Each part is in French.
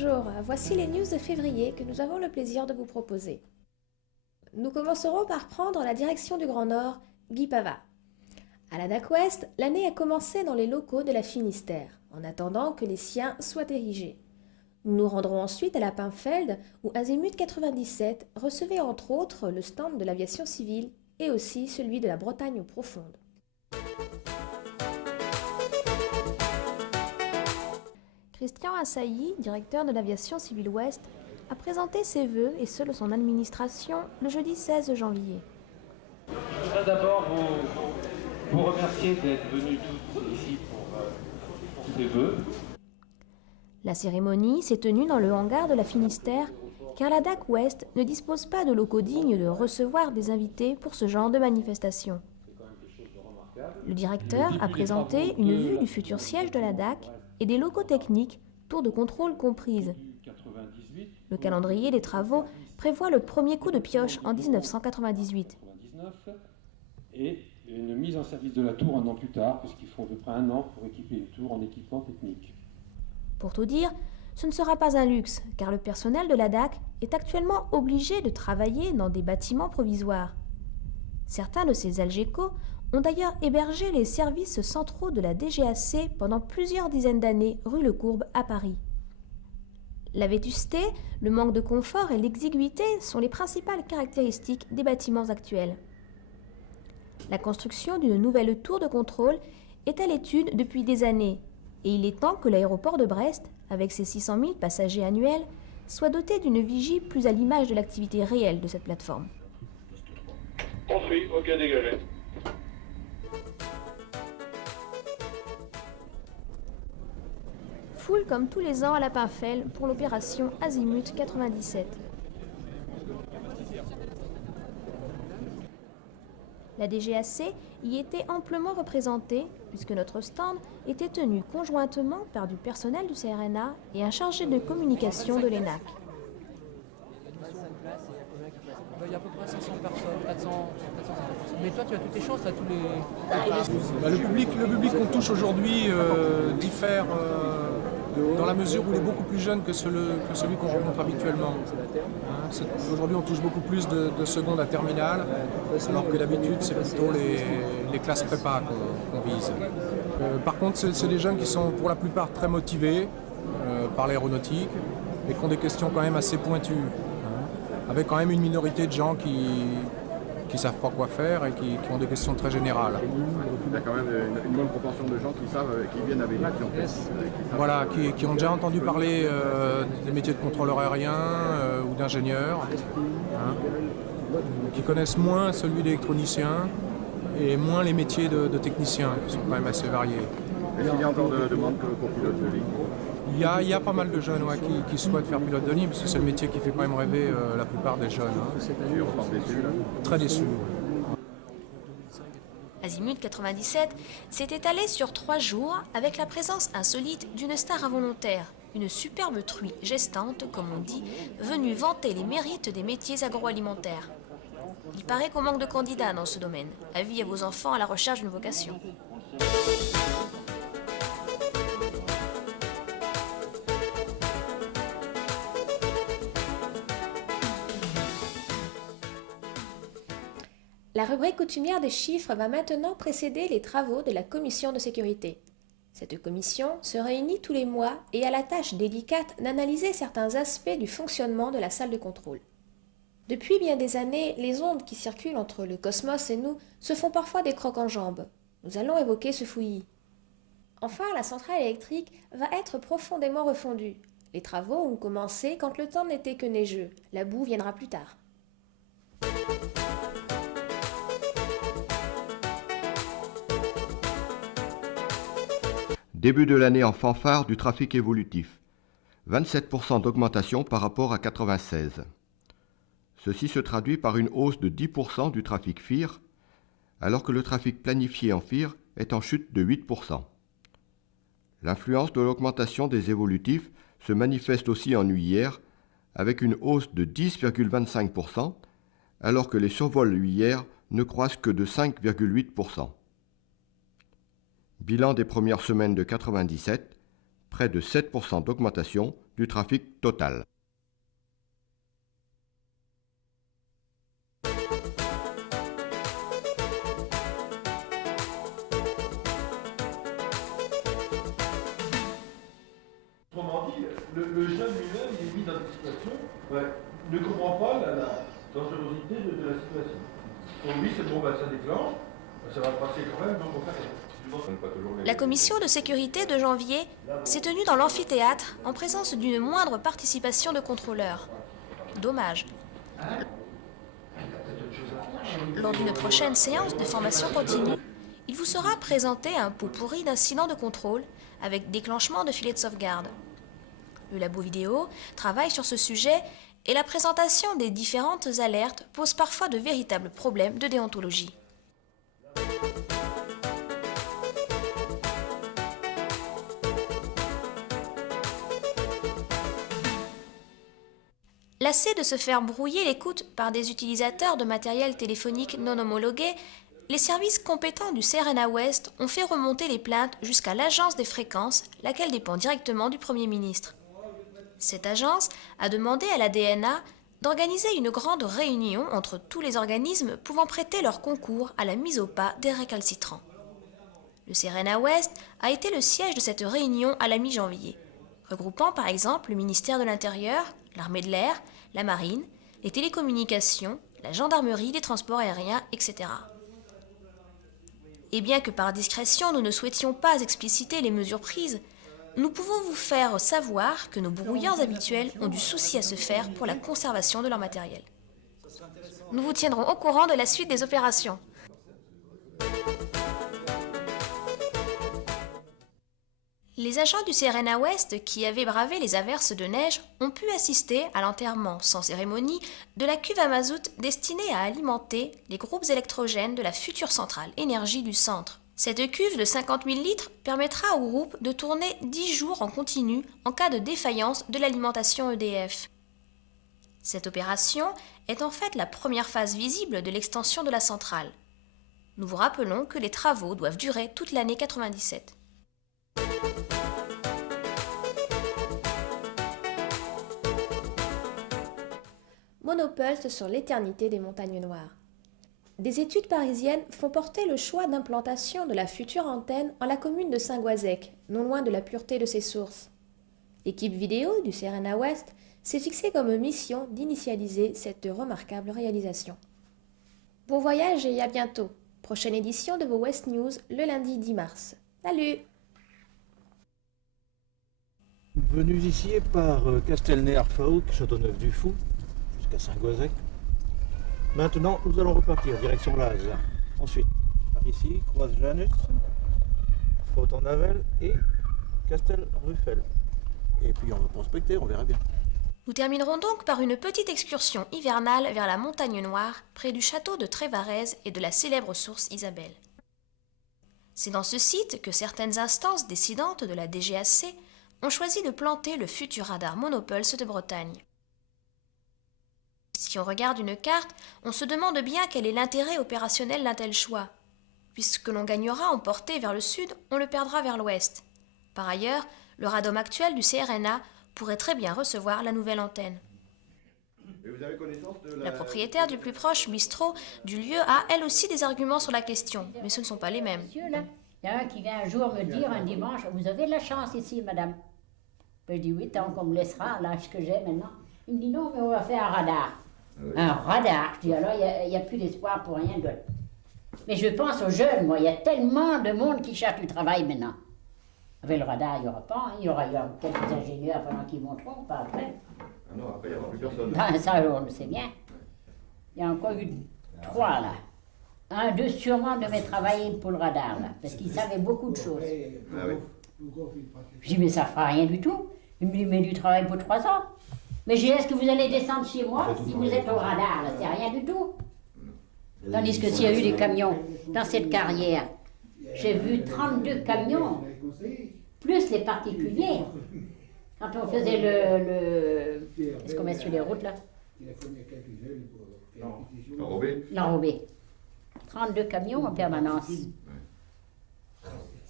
Bonjour, voici les news de février que nous avons le plaisir de vous proposer. Nous commencerons par prendre la direction du Grand Nord, Guy Pavat. À la DAC Ouest, l'année a commencé dans les locaux de la Finistère, en attendant que les siens soient érigés. Nous nous rendrons ensuite à la Pimfeld, où Azimut 97 recevait entre autres le stand de l'aviation civile et aussi celui de la Bretagne profonde. Christian Assailly, directeur de l'aviation civile Ouest, a présenté ses vœux et ceux de son administration le jeudi 16 janvier. Je voudrais d'abord vous remercier d'être venus tous ici pour ces vœux. La cérémonie s'est tenue dans le hangar de la Finistère, car la DAC Ouest ne dispose pas de locaux dignes de recevoir des invités pour ce genre de manifestation. Le directeur a présenté une vue du futur siège de la DAC et des locaux techniques, tours de contrôle comprises. Le calendrier des travaux prévoit le premier coup de pioche en 1998. Et une mise en service de la tour un an plus tard, puisqu'il faut à peu près un an pour équiper une tour en équipement technique. Pour tout dire, ce ne sera pas un luxe, car le personnel de la DAC est actuellement obligé de travailler dans des bâtiments provisoires. Certains de ces Algeco ont d'ailleurs hébergé les services centraux de la DGAC pendant plusieurs dizaines d'années rue Lecourbe à Paris. La vétusté, le manque de confort et l'exiguïté sont les principales caractéristiques des bâtiments actuels. La construction d'une nouvelle tour de contrôle est à l'étude depuis des années et il est temps que l'aéroport de Brest, avec ses 600 000 passagers annuels, soit doté d'une vigie plus à l'image de l'activité réelle de cette plateforme. On suit, ok, dégagé. Foule comme tous les ans à la Pimfeld pour l'opération Azimut 97. La DGAC y était amplement représentée puisque notre stand était tenu conjointement par du personnel du CRNA et un chargé de communication de l'ENAC. Il y a à peu près 500 personnes, 400 personnes. Mais toi, tu as toutes tes chances, tu as tous les... Le public qu'on touche aujourd'hui diffère dans la mesure où il est beaucoup plus jeune que celui qu'on rencontre habituellement. Aujourd'hui, on touche beaucoup plus de seconde à terminale, alors que d'habitude, c'est plutôt les classes prépa qu'on vise. Par contre, c'est des jeunes qui sont pour la plupart très motivés par l'aéronautique et qui ont des questions quand même assez pointues. Avec quand même une minorité de gens qui savent pas quoi faire et qui ont des questions très générales. Il y a quand même une bonne proportion de gens qui savent, qui viennent avec nous, qui ont fait. Voilà, qui ont déjà entendu parler des métiers de contrôleur aérien ou d'ingénieur, qui connaissent moins celui d'électronicien et moins les métiers de technicien, qui sont quand même assez variés. Est-ce qu'il y a encore de demandes pour pilote de ligne? Il y a pas mal de jeunes qui souhaitent faire pilote de ligne, parce que c'est le métier qui fait quand même rêver la plupart des jeunes. Tu repars déçu là? Très déçus. Azimut 97 s'est étalé sur 3 jours avec la présence insolite d'une star involontaire, une superbe truie gestante, comme on dit, venue vanter les mérites des métiers agroalimentaires. Il paraît qu'on manque de candidats dans ce domaine. Avis à vos enfants à la recherche d'une vocation. La rubrique coutumière des chiffres va maintenant précéder les travaux de la commission de sécurité. Cette commission se réunit tous les mois et a la tâche délicate d'analyser certains aspects du fonctionnement de la salle de contrôle. Depuis bien des années, les ondes qui circulent entre le cosmos et nous se font parfois des crocs en jambes. Nous allons évoquer ce fouillis. Enfin, la centrale électrique va être profondément refondue. Les travaux ont commencé quand le temps n'était que neigeux. La boue viendra plus tard. Début de l'année en fanfare du trafic évolutif. 27% d'augmentation par rapport à 96. Ceci se traduit par une hausse de 10% du trafic FIR, alors que le trafic planifié en FIR est en chute de 8%. L'influence de l'augmentation des évolutifs se manifeste aussi en UIR, avec une hausse de 10,25%, alors que les survols UIR ne croissent que de 5,8%. Bilan des premières semaines de 97, près de 7% d'augmentation du trafic total. Autrement dit, le jeune lui-même, il est mis dans une situation, ne comprend pas la dangerosité de la situation. Pour lui, c'est bon, ça déclenche, ça va passer quand même, donc on fait rien. La commission de sécurité de janvier s'est tenue dans l'amphithéâtre en présence d'une moindre participation de contrôleurs. Dommage. Lors d'une prochaine séance de formation continue, il vous sera présenté un pot-pourri d'incidents de contrôle avec déclenchement de filets de sauvegarde. Le labo vidéo travaille sur ce sujet et la présentation des différentes alertes pose parfois de véritables problèmes de déontologie. Lassés de se faire brouiller l'écoute par des utilisateurs de matériel téléphonique non homologué, les services compétents du CRNA Ouest ont fait remonter les plaintes jusqu'à l'agence des fréquences, laquelle dépend directement du Premier ministre. Cette agence a demandé à la DNA d'organiser une grande réunion entre tous les organismes pouvant prêter leur concours à la mise au pas des récalcitrants. Le CRNA Ouest a été le siège de cette réunion à la mi-janvier, regroupant par exemple le ministère de l'Intérieur, l'armée de l'air, la marine, les télécommunications, la gendarmerie, les transports aériens, etc. Et bien que par discrétion nous ne souhaitions pas expliciter les mesures prises, nous pouvons vous faire savoir que nos brouilleurs habituels ont du souci à se faire pour la conservation de leur matériel. Nous vous tiendrons au courant de la suite des opérations. Les agents du CRNA Ouest qui avaient bravé les averses de neige ont pu assister à l'enterrement sans cérémonie de la cuve à mazout destinée à alimenter les groupes électrogènes de la future centrale énergie du centre. Cette cuve de 50 000 litres permettra au groupe de tourner 10 jours en continu en cas de défaillance de l'alimentation EDF. Cette opération est en fait la première phase visible de l'extension de la centrale. Nous vous rappelons que les travaux doivent durer toute l'année 97. Monopulse sur l'éternité des montagnes noires. Des études parisiennes font porter le choix d'implantation de la future antenne en la commune de Saint-Goazec, non loin de la pureté de ses sources. L'équipe vidéo du CRNA Ouest s'est fixée comme mission d'initialiser cette remarquable réalisation. Bon voyage et à bientôt. Prochaine édition de vos West News le lundi 10 mars. Salut! Venus ici par Castelnay-Arfaouk, Châteauneuf-du-Fou, jusqu'à Saint-Goazec. Maintenant, nous allons repartir, direction Laz. Ensuite, par ici, Croise-Janus, Faute-en-Navel et Castel-Ruffel. Et puis on va prospecter, on verra bien. Nous terminerons donc par une petite excursion hivernale vers la Montagne Noire, près du château de Trévarez et de la célèbre source Isabelle. C'est dans ce site que certaines instances décidantes de la DGAC ont choisi de planter le futur radar monopulse de Bretagne. Si on regarde une carte, on se demande bien quel est l'intérêt opérationnel d'un tel choix. Puisque l'on gagnera en portée vers le sud, on le perdra vers l'ouest. Par ailleurs, le radome actuel du CRNA pourrait très bien recevoir la nouvelle antenne. Et vous avez connaissance de La propriétaire du plus proche bistrot du lieu a elle aussi des arguments sur la question, mais ce ne sont pas les mêmes. Monsieur, là, il y a un qui vient un jour me dire, un dimanche, vous avez de la chance ici, madame. Je dis oui, tant qu'on me laissera à l'âge que j'ai maintenant. Il me dit non, mais on va faire un radar. Oui. Un radar, je dis alors, il n'y a plus d'espoir pour rien d'autre. Mais je pense aux jeunes, moi, il y a tellement de monde qui cherche du travail maintenant. Avec le radar, il n'y aura pas, hein. Il y aura quelques ingénieurs pendant qu'ils monteront, pas après. Ah non, après il n'y aura plus personne. Ben, ça, on le sait bien. Il y a encore eu 3 là. 1, 2 sûrement devaient travailler pour le radar, là, parce qu'ils savaient beaucoup de choses. Ah oui. Je dis, mais ça fera rien du tout. Il me dit, mais du travail pour 3 ans. Mais je dis, est-ce que vous allez descendre chez moi si vous êtes au radar, là? C'est rien du tout. Tandis que s'il y a eu des camions dans cette carrière, j'ai vu 32 camions, plus les particuliers. Quand on faisait est-ce qu'on met sur les routes, là? Enrobé. L'enrobé. 32 camions en permanence.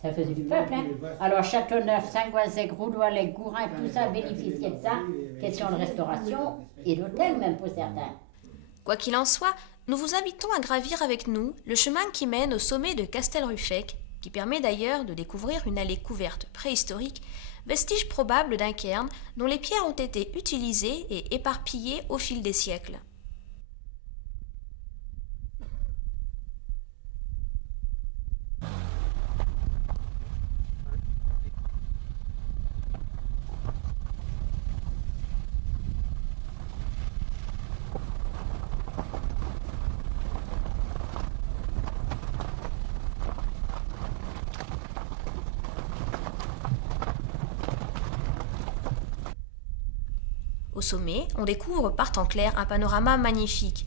Ça faisait du peuple, hein. Alors Châteauneuf, Saint-Goisec, Roudoilec, Gourin, tout ça bénéficiait de ça. Question de restauration et d'hôtel même pour certains. Quoi qu'il en soit, nous vous invitons à gravir avec nous le chemin qui mène au sommet de Castelruffec, qui permet d'ailleurs de découvrir une allée couverte préhistorique, vestige probable d'un cairn dont les pierres ont été utilisées et éparpillées au fil des siècles. Au sommet, on découvre par temps clair un panorama magnifique.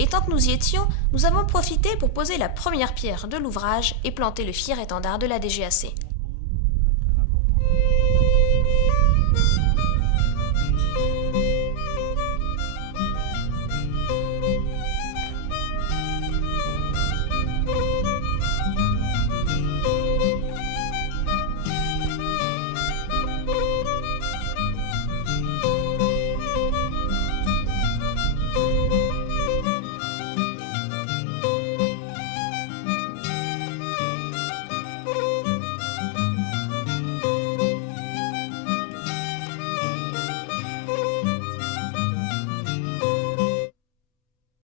Et tant que nous y étions, nous avons profité pour poser la première pierre de l'ouvrage et planter le fier étendard de la DGAC.